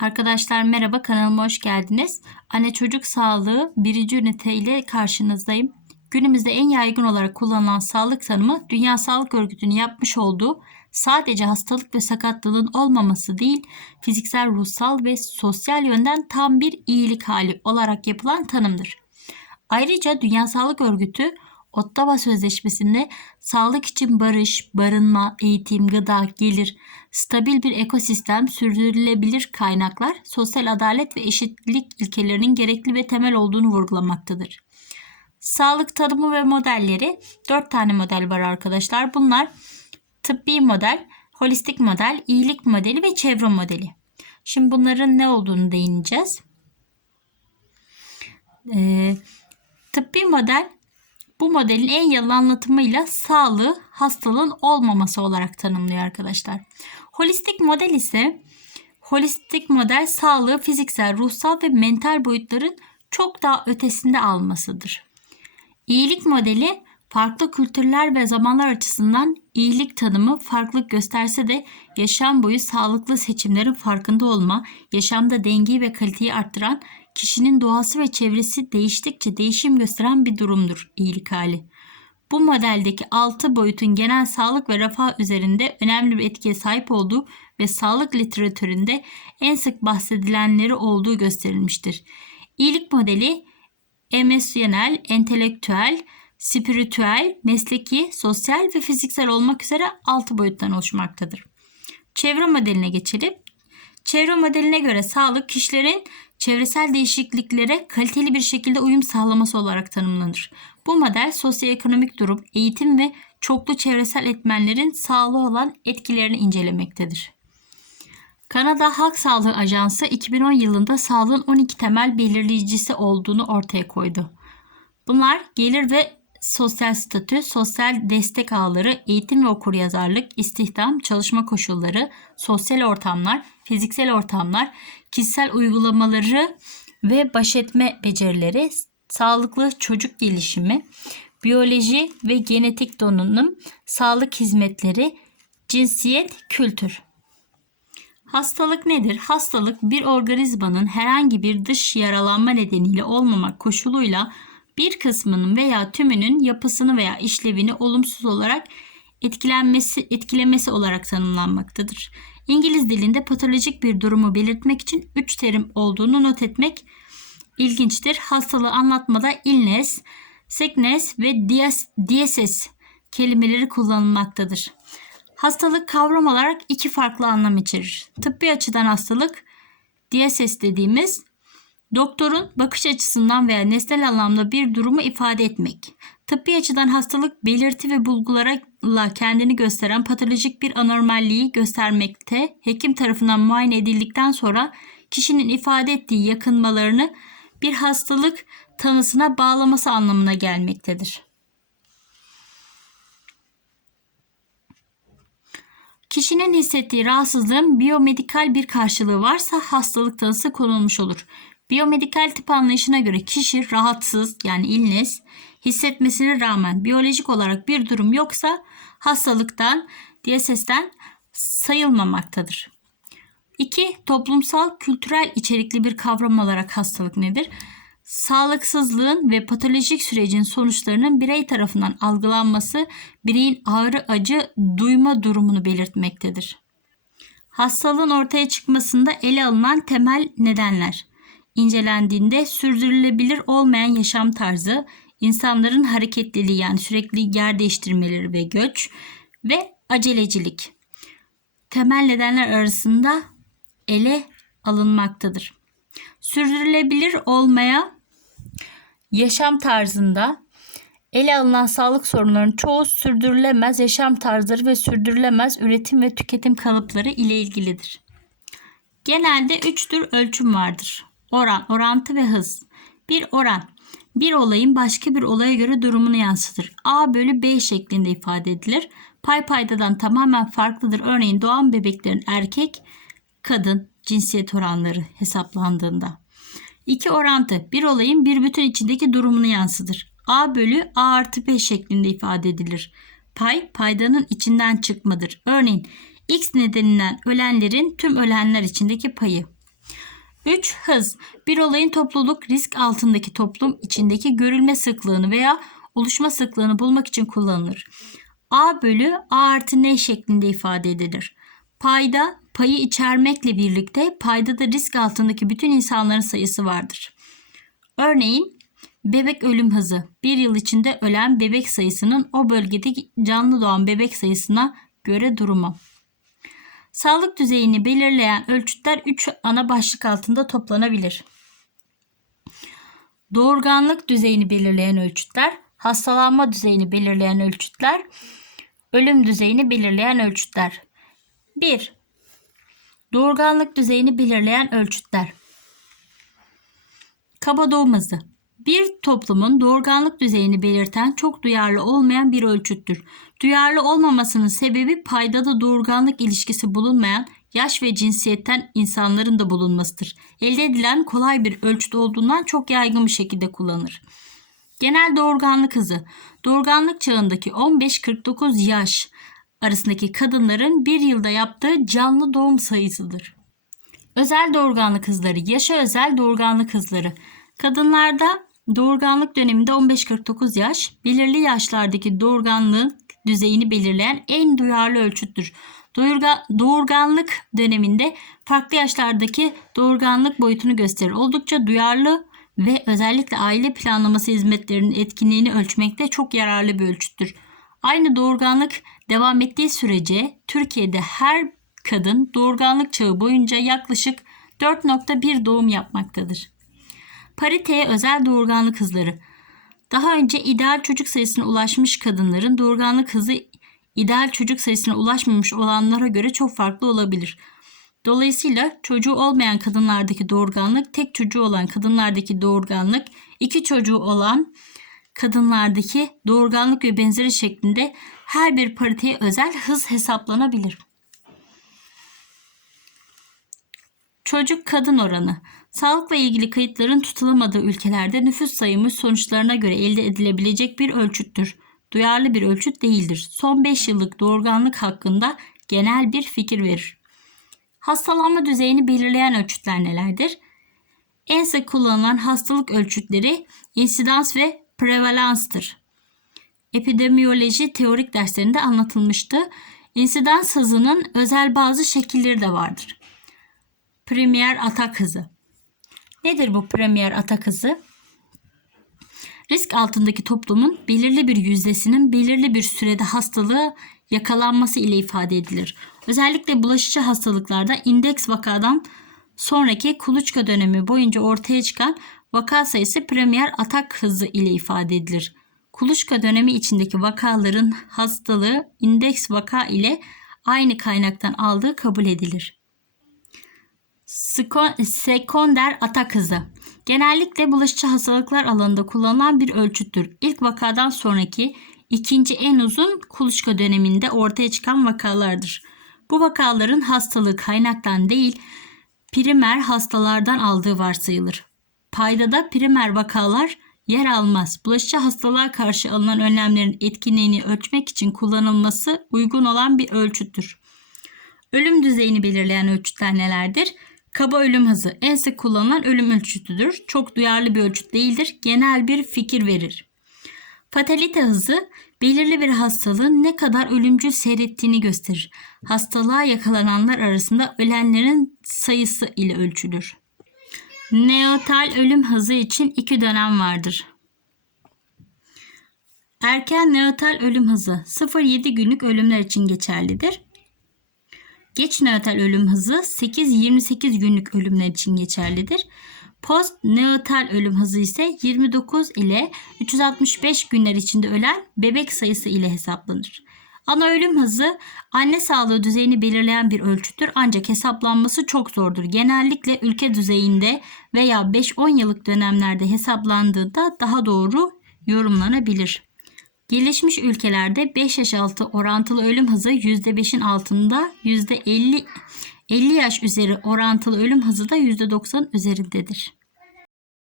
Arkadaşlar merhaba kanalıma hoş geldiniz. Anne çocuk sağlığı birinci ünite ile karşınızdayım. Günümüzde en yaygın olarak kullanılan sağlık tanımı Dünya Sağlık Örgütü'nün yapmış olduğu sadece hastalık ve sakatlığın olmaması değil, fiziksel, ruhsal ve sosyal yönden tam bir iyilik hali olarak yapılan tanımdır. Ayrıca Dünya Sağlık Örgütü Ottawa Sözleşmesi'nde sağlık için barış, barınma, eğitim, gıda, gelir, stabil bir ekosistem, sürdürülebilir kaynaklar, sosyal adalet ve eşitlik ilkelerinin gerekli ve temel olduğunu vurgulamaktadır. Sağlık tanımı ve modelleri 4 tane model var arkadaşlar. Bunlar tıbbi model, holistik model, iyilik modeli ve çevre modeli. Şimdi bunların ne olduğunu değineceğiz. Ee, tıbbi model bu modelin en yalın anlatımıyla sağlığı hastalığın olmaması olarak tanımlıyor arkadaşlar. Holistik model ise holistik model sağlığı fiziksel, ruhsal ve mental boyutların çok daha ötesinde almasıdır. İyilik modeli farklı kültürler ve zamanlar açısından iyilik tanımı farklılık gösterse de yaşam boyu sağlıklı seçimlerin farkında olma, yaşamda dengeyi ve kaliteyi arttıran, kişinin doğası ve çevresi değiştikçe değişim gösteren bir durumdur iyilik hali. Bu modeldeki 6 boyutun genel sağlık ve refah üzerinde önemli bir etkiye sahip olduğu ve sağlık literatüründe en sık bahsedilenleri olduğu gösterilmiştir. İyilik modeli emosyonel, entelektüel, spiritüel, mesleki, sosyal ve fiziksel olmak üzere 6 boyuttan oluşmaktadır. Çevre modeline geçelim. Çevre modeline göre sağlık kişilerin çevresel değişikliklere kaliteli bir şekilde uyum sağlaması olarak tanımlanır. Bu model sosyoekonomik durum, eğitim ve çoklu çevresel etmenlerin sağlığı olan etkilerini incelemektedir. Kanada Halk Sağlığı Ajansı 2010 yılında sağlığın 12 temel belirleyicisi olduğunu ortaya koydu. Bunlar gelir ve sosyal statü, sosyal destek ağları, eğitim ve okuryazarlık, istihdam, çalışma koşulları, sosyal ortamlar, fiziksel ortamlar, kişisel uygulamaları ve baş etme becerileri, sağlıklı çocuk gelişimi, biyoloji ve genetik donanım, sağlık hizmetleri, cinsiyet, kültür. Hastalık nedir? Hastalık bir organizmanın herhangi bir dış yaralanma nedeniyle olmamak koşuluyla bir kısmının veya tümünün yapısını veya işlevini olumsuz olarak etkilenmesi, etkilemesi olarak tanımlanmaktadır. İngiliz dilinde patolojik bir durumu belirtmek için üç terim olduğunu not etmek ilginçtir. Hastalığı anlatmada illness, sickness ve dias, disease kelimeleri kullanılmaktadır. Hastalık kavram olarak iki farklı anlam içerir. Tıbbi açıdan hastalık, disease dediğimiz doktorun bakış açısından veya nesnel anlamda bir durumu ifade etmek. Tıbbi açıdan hastalık belirti ve bulgularla kendini gösteren patolojik bir anormalliği göstermekte. Hekim tarafından muayene edildikten sonra kişinin ifade ettiği yakınmalarını bir hastalık tanısına bağlaması anlamına gelmektedir. Kişinin hissettiği rahatsızlığın biyomedikal bir karşılığı varsa hastalık tanısı konulmuş olur. Biyomedikal tip anlayışına göre kişi rahatsız yani illness hissetmesine rağmen biyolojik olarak bir durum yoksa hastalıktan, diyesesten sayılmamaktadır. 2. Toplumsal kültürel içerikli bir kavram olarak hastalık nedir? Sağlıksızlığın ve patolojik sürecin sonuçlarının birey tarafından algılanması bireyin ağrı acı duyma durumunu belirtmektedir. Hastalığın ortaya çıkmasında ele alınan temel nedenler incelendiğinde sürdürülebilir olmayan yaşam tarzı, insanların hareketliliği yani sürekli yer değiştirmeleri ve göç ve acelecilik temel nedenler arasında ele alınmaktadır. Sürdürülebilir olmaya yaşam tarzında ele alınan sağlık sorunlarının çoğu sürdürülemez yaşam tarzları ve sürdürülemez üretim ve tüketim kalıpları ile ilgilidir. Genelde üç tür ölçüm vardır. Oran, orantı ve hız. Bir oran, bir olayın başka bir olaya göre durumunu yansıtır. A bölü B şeklinde ifade edilir. Pay paydadan tamamen farklıdır. Örneğin doğan bebeklerin erkek, kadın cinsiyet oranları hesaplandığında. İki orantı bir olayın bir bütün içindeki durumunu yansıtır. A bölü A artı B şeklinde ifade edilir. Pay paydanın içinden çıkmadır. Örneğin X nedeninden ölenlerin tüm ölenler içindeki payı. 3. Hız. Bir olayın topluluk risk altındaki toplum içindeki görülme sıklığını veya oluşma sıklığını bulmak için kullanılır. A bölü A artı N şeklinde ifade edilir. Payda payı içermekle birlikte payda da risk altındaki bütün insanların sayısı vardır. Örneğin bebek ölüm hızı bir yıl içinde ölen bebek sayısının o bölgede canlı doğan bebek sayısına göre durumu. Sağlık düzeyini belirleyen ölçütler 3 ana başlık altında toplanabilir. Doğurganlık düzeyini belirleyen ölçütler, hastalanma düzeyini belirleyen ölçütler, ölüm düzeyini belirleyen ölçütler. 1. Doğurganlık düzeyini belirleyen ölçütler. Kaba doğum hızı. Bir toplumun doğurganlık düzeyini belirten çok duyarlı olmayan bir ölçüttür. Duyarlı olmamasının sebebi paydada doğurganlık ilişkisi bulunmayan yaş ve cinsiyetten insanların da bulunmasıdır. Elde edilen kolay bir ölçüt olduğundan çok yaygın bir şekilde kullanılır. Genel doğurganlık hızı. Doğurganlık çağındaki 15-49 yaş arasındaki kadınların bir yılda yaptığı canlı doğum sayısıdır. Özel doğurganlık hızları, yaşa özel doğurganlık hızları. Kadınlarda doğurganlık döneminde 15-49 yaş, belirli yaşlardaki doğurganlığın düzeyini belirleyen en duyarlı ölçüttür. Doğurga, doğurganlık döneminde farklı yaşlardaki doğurganlık boyutunu gösterir. Oldukça duyarlı ve özellikle aile planlaması hizmetlerinin etkinliğini ölçmekte çok yararlı bir ölçüttür. Aynı doğurganlık devam ettiği sürece Türkiye'de her kadın doğurganlık çağı boyunca yaklaşık 4.1 doğum yapmaktadır. Pariteye özel doğurganlık hızları. Daha önce ideal çocuk sayısına ulaşmış kadınların doğurganlık hızı ideal çocuk sayısına ulaşmamış olanlara göre çok farklı olabilir. Dolayısıyla çocuğu olmayan kadınlardaki doğurganlık, tek çocuğu olan kadınlardaki doğurganlık, iki çocuğu olan kadınlardaki doğurganlık ve benzeri şeklinde her bir pariteye özel hız hesaplanabilir. Çocuk kadın oranı. Sağlıkla ilgili kayıtların tutulamadığı ülkelerde nüfus sayımı sonuçlarına göre elde edilebilecek bir ölçüttür. Duyarlı bir ölçüt değildir. Son 5 yıllık doğurganlık hakkında genel bir fikir verir. Hastalanma düzeyini belirleyen ölçütler nelerdir? En sık kullanılan hastalık ölçütleri insidans ve prevalanstır. Epidemiyoloji teorik derslerinde anlatılmıştı. İnsidans hızının özel bazı şekilleri de vardır. Premier atak hızı. Nedir bu premier atak hızı? Risk altındaki toplumun belirli bir yüzdesinin belirli bir sürede hastalığı yakalanması ile ifade edilir. Özellikle bulaşıcı hastalıklarda indeks vakadan sonraki kuluçka dönemi boyunca ortaya çıkan vaka sayısı premier atak hızı ile ifade edilir. Kuluçka dönemi içindeki vakaların hastalığı indeks vaka ile aynı kaynaktan aldığı kabul edilir. Sekonder atak hızı. Genellikle bulaşıcı hastalıklar alanında kullanılan bir ölçüttür. İlk vakadan sonraki ikinci en uzun kuluçka döneminde ortaya çıkan vakalardır. Bu vakaların hastalığı kaynaktan değil, primer hastalardan aldığı varsayılır. Paydada primer vakalar yer almaz. Bulaşıcı hastalığa karşı alınan önlemlerin etkinliğini ölçmek için kullanılması uygun olan bir ölçüttür. Ölüm düzeyini belirleyen ölçütler nelerdir? Kaba ölüm hızı en sık kullanılan ölüm ölçütüdür. Çok duyarlı bir ölçüt değildir. Genel bir fikir verir. Fatalite hızı belirli bir hastalığın ne kadar ölümcül seyrettiğini gösterir. Hastalığa yakalananlar arasında ölenlerin sayısı ile ölçülür. Neotal ölüm hızı için iki dönem vardır. Erken neotal ölüm hızı 0-7 günlük ölümler için geçerlidir. Geç neotal ölüm hızı 8-28 günlük ölümler için geçerlidir. Post neotal ölüm hızı ise 29 ile 365 günler içinde ölen bebek sayısı ile hesaplanır. Ana ölüm hızı anne sağlığı düzeyini belirleyen bir ölçüttür ancak hesaplanması çok zordur. Genellikle ülke düzeyinde veya 5-10 yıllık dönemlerde hesaplandığında daha doğru yorumlanabilir. Gelişmiş ülkelerde 5 yaş altı orantılı ölüm hızı %5'in altında %50 50 yaş üzeri orantılı ölüm hızı da %90 üzerindedir.